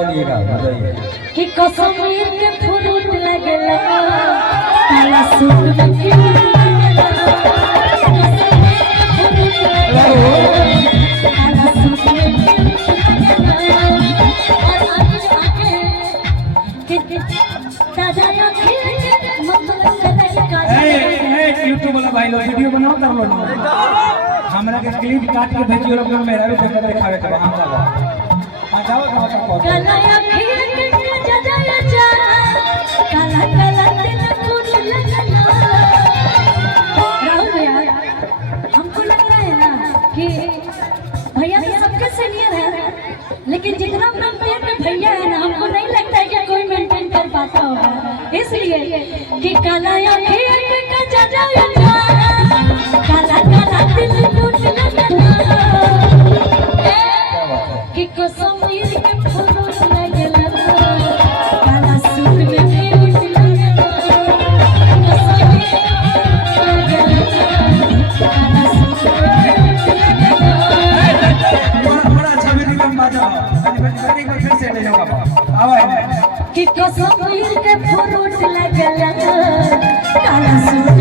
बोलिएगा बताइए कि कश्मीर के फ्रूट लगेला काला सूट में क्यूट लगेला काला सूट में और आगे कि दादा अखिल मतलब यूट्यूब वाला भाई लोग वीडियो बनाओ कर लो हमरा के क्लिप काट के भेजियो लोग मेरा भी देखकर दिखावे के हम जाओ हां जाओ काला अखिल के जजाया जा काला काला दिल फूट लगना राहुल भैया हमको लग रहा है ना कि भैया तो सबके सीनियर है लेकिन जितना मेंटेन में भैया है ना हमको नहीं लगता है कि कोई मेंटेन कर पाता होगा इसलिए कि काला अखिल के जजाया जा काला काला दिल फूट लगना कि कश्मीर के फ्रूट लगेला काला सूट में क्यूट लगेला कश्मीर काला सूट में बड़ा अच्छा वीडियो बाजा वेरी गुड फिर से ले जाओ आवा है कि कश्मीर के फ्रूट लगेला काला सूट